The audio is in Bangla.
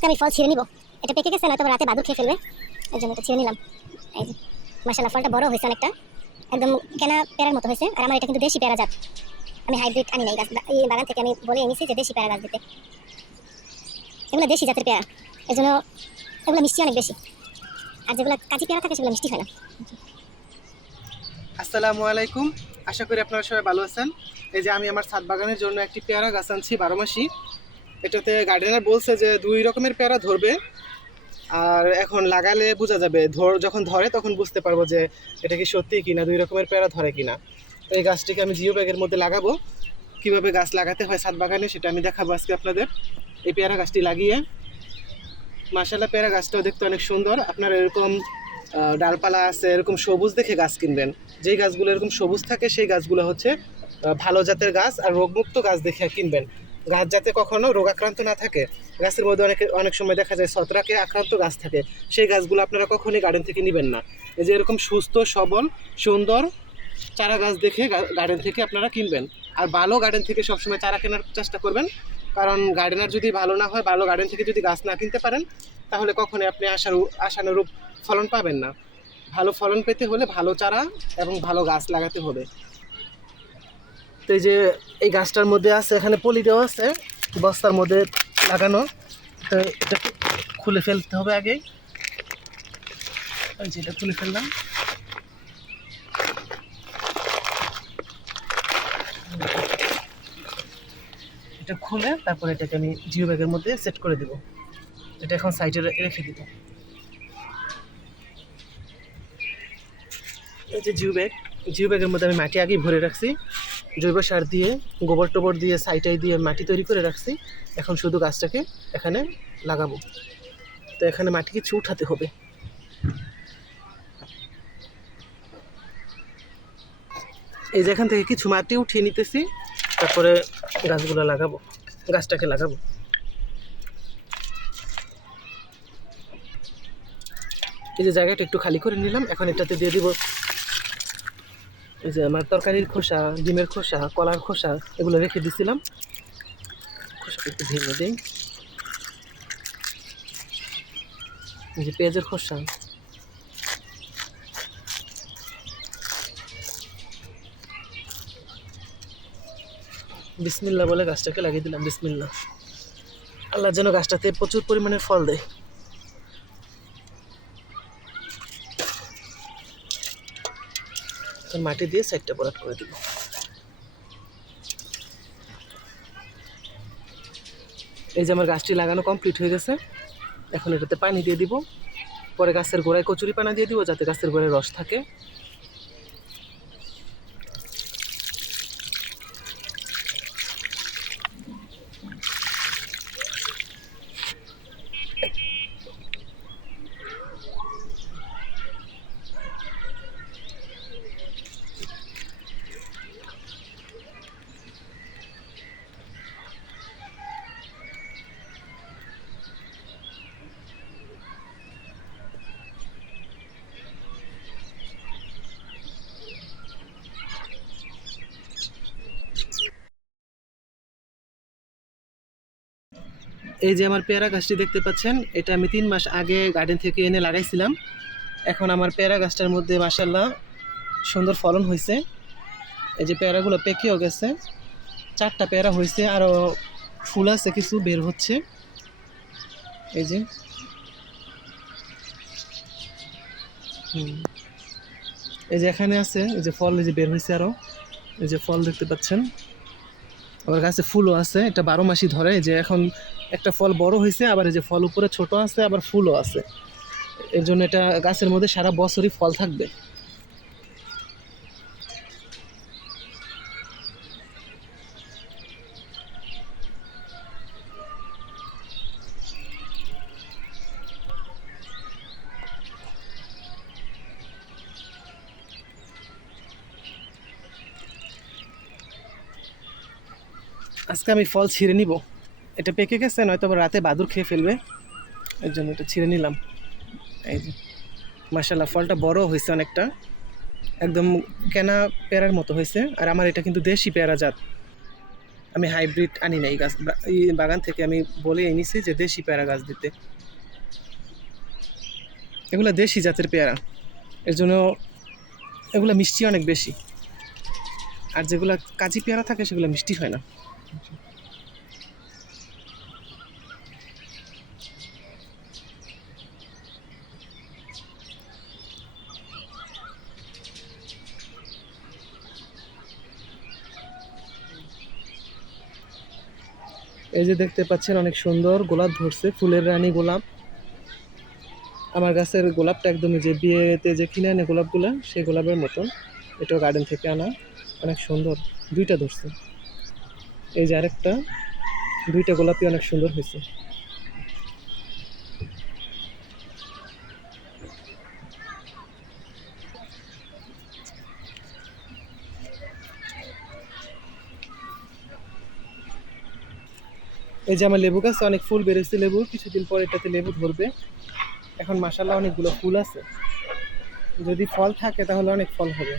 আজকে আমি ফল ছিঁড়ে নিব। এটা পেকে গেছে, নয়তো রাতে বাদুড় খেয়ে ফেলবে, এর জন্য এটা ছিঁড়ে নিলাম। এই যে মাশাআল্লাহ, ফলটা বড় হয়েছে অনেকটা, একদম কেনা পেয়ারার মতো হয়েছে। আর আমার এটা কিন্তু দেশি পেয়ারা জাত, আমি হাইব্রিড আনি নাই। গাছ এই বাগান থেকে আমি বলে এনেছি যে দেশি পেয়ারা গাছ দিতে। এগুলো দেশি জাতের পেয়ারা, এই জন্য এগুলো মিষ্টি অনেক বেশি। আর যেগুলো কাঁচি পেয়ারা থাকে সেগুলো মিষ্টি হয় না। আসসালামু আলাইকুম, আশা করি আপনারা সবাই ভালো আছেন। এই যে আমি আমার ছাদ বাগানের জন্য একটি পেয়ারা গাছ আনছি 12 মাসি। এটাতে গার্ডেনার বলছে যে 2 রকমের পেয়ারা ধরবে, আর এখন লাগালে বোঝা যাবে, যখন ধরে তখন বুঝতে পারবো যে এটা কি সত্যি কিনা 2 রকমের পেয়ারা ধরে কিনা। তো এই গাছটিকে আমি জিও ব্যাগের মধ্যে লাগাবো। কিভাবে গাছ লাগাতে হয় ছাদ বাগানে সেটা আমি দেখাবো আজকে আপনাদের। এই পেয়ারা গাছটি লাগিয়ে মাশাআল্লাহ, পেয়ারা গাছটাও দেখতে অনেক সুন্দর। আপনারা এরকম ডালপালা আছে এরকম সবুজ দেখে গাছ কিনবেন। যেই গাছগুলো এরকম সবুজ থাকে সেই গাছগুলো হচ্ছে ভালো জাতের গাছ, আর রোগমুক্ত গাছ দেখে কিনবেন। গাছ যাতে কখনো রোগাক্রান্ত না থাকে। গাছের মধ্যে অনেক সময় দেখা যায় ছত্রাকে আক্রান্ত গাছ থাকে, সেই গাছগুলো আপনারা কখনোই গার্ডেন থেকে নেবেন না। এই যে এরকম সুস্থ সবল সুন্দর চারা গাছ দেখে গার্ডেন থেকে আপনারা কিনবেন। আর ভালো গার্ডেন থেকে সবসময় চারা কেনার চেষ্টা করবেন, কারণ গার্ডেনার যদি ভালো না হয়, ভালো গার্ডেন থেকে যদি গাছ না কিনতে পারেন, তাহলে কখনোই আপনি আশানুরূপ ফলন পাবেন না। ভালো ফলন পেতে হলে ভালো চারা এবং ভালো গাছ লাগাতে হবে। তো এই যে এই গাছটার মধ্যে আছে, এখানে পলি দেওয়া আছে বস্তার মধ্যে লাগানো। তো এটা খুলে ফেলতে হবে আগে। এই যে এটা খুলে ফেললাম। এটা খুলে তারপরে এটাকে আমি জিও ব্যাগের মধ্যে সেট করে দেব। এটা এখন সাইডে রেখে দিব। এই যে জিও ব্যাগের মধ্যে আমি মাটি আগেই ভরে রাখছি, জৈব সার দিয়ে গোবর টোবর দিয়ে সাইটাই দিয়ে মাটি তৈরি করে রাখছি। এখন শুধু গাছটাকে এখানে লাগাবো। তো এখানে মাটি কিছু উঠাতে হবে। এই যে এখান থেকে কিছু মাটি উঠিয়ে নিতেছি, তারপরে গাছগুলো লাগাবো, গাছটাকে লাগাবো। এই যে জায়গাটা একটু খালি করে নিলাম, এখন এটাতে দিয়ে দিব এই যে আমার তরকারির খোসা, ডিমের খোসা, কলার খোসা, এগুলো রেখে দিছিলাম। খোসাটা একটু ভেঙে দিই। এই যে পেঁয়াজের খোসা, বিসমিল্লাহ বলে গাছটাকে লাগিয়ে দিলাম। বিসমিল্লাহ, আল্লাহ যেন গাছটাতে প্রচুর পরিমাণে ফল দেয়। মাটি দিয়ে সাইডটা ভরাট করে দিব। এই যে আমার গাছটি লাগানো কমপ্লিট হয়ে গেছে। এখন এটাতে পানি দিয়ে দিব, পরে গাছের গোড়ায় কচুরি পানা দিয়ে দিব যাতে গাছের গোড়ায় রস থাকে। এই যে আমার পেয়ারা গাছটি দেখতে পাচ্ছেন, এটা আমি 3 মাস আগে গার্ডেন থেকে এনে লাগাইছিলাম। এখন আমার পেয়ারা গাছটার মধ্যে মাশাআল্লাহ সুন্দর ফলন হয়েছে। এই যে পেয়ারাগুলো পেকেও গেছে, 4টা পেয়ারা হয়েছে, আরও ফুল আছে কিছু বের হচ্ছে। এই যে এই যে এখানে আছে, এই যে ফল, এই যে বের হয়েছে আরও, এই যে ফল দেখতে পাচ্ছেন। আবার গাছে ফুলও আছে, এটা 12 মাসই ধরে। এই যে এখন একটা ফল বড় হয়েছে, আবার এই যে ফল উপরে ছোট আছে, আবার ফুলও আছে। এর জন্য এটা গাছের মধ্যে সারা বছরই ফল থাকবে। আজকে আমি ফল ছিঁড়ে নিব। এটা পেকে গেছে, নয়তো আবার রাতে বাদুড় খেয়ে ফেলবে, এর জন্য এটা ছিঁড়ে নিলাম। এই যে মাশাআল্লাহ, ফলটা বড় হয়েছে অনেকটা, একদম কেনা পেয়ারার মতো হয়েছে। আর আমার এটা কিন্তু দেশি পেয়ারা জাত। আমি হাইব্রিড আনি নাই গাছ, এই বাগান থেকে আমি বলে এনেছি যে দেশি পেয়ারা গাছ দিতে। এগুলো দেশি জাতের পেয়ারা, এর জন্য এগুলো মিষ্টি অনেক বেশি, আর যেগুলো কাজি পেয়ারা থাকে সেগুলো মিষ্টি হয় না। এই যে দেখতে পাচ্ছেন অনেক সুন্দর গোলাপ ধরছে, ফুলের রানী গোলাপ। আমার গাছের গোলাপটা একদমই যে বিয়েতে যে কিনে আনে গোলাপগুলো সেই গোলাপের মতন, এটাও গার্ডেন থেকে আনা, অনেক সুন্দর। দুইটা ধরছে, এই যে আরেকটা, দুইটা গোলাপই অনেক সুন্দর হয়েছে। এই যে আমার লেবু গাছে অনেক ফুল বেরোচ্ছে, লেবু কিছুদিন পর এটাতে লেবু ধরবে। এখন মাশাআল্লাহ অনেকগুলো ফুল আছে, যদি ফল থাকে তাহলে অনেক ফল হবে।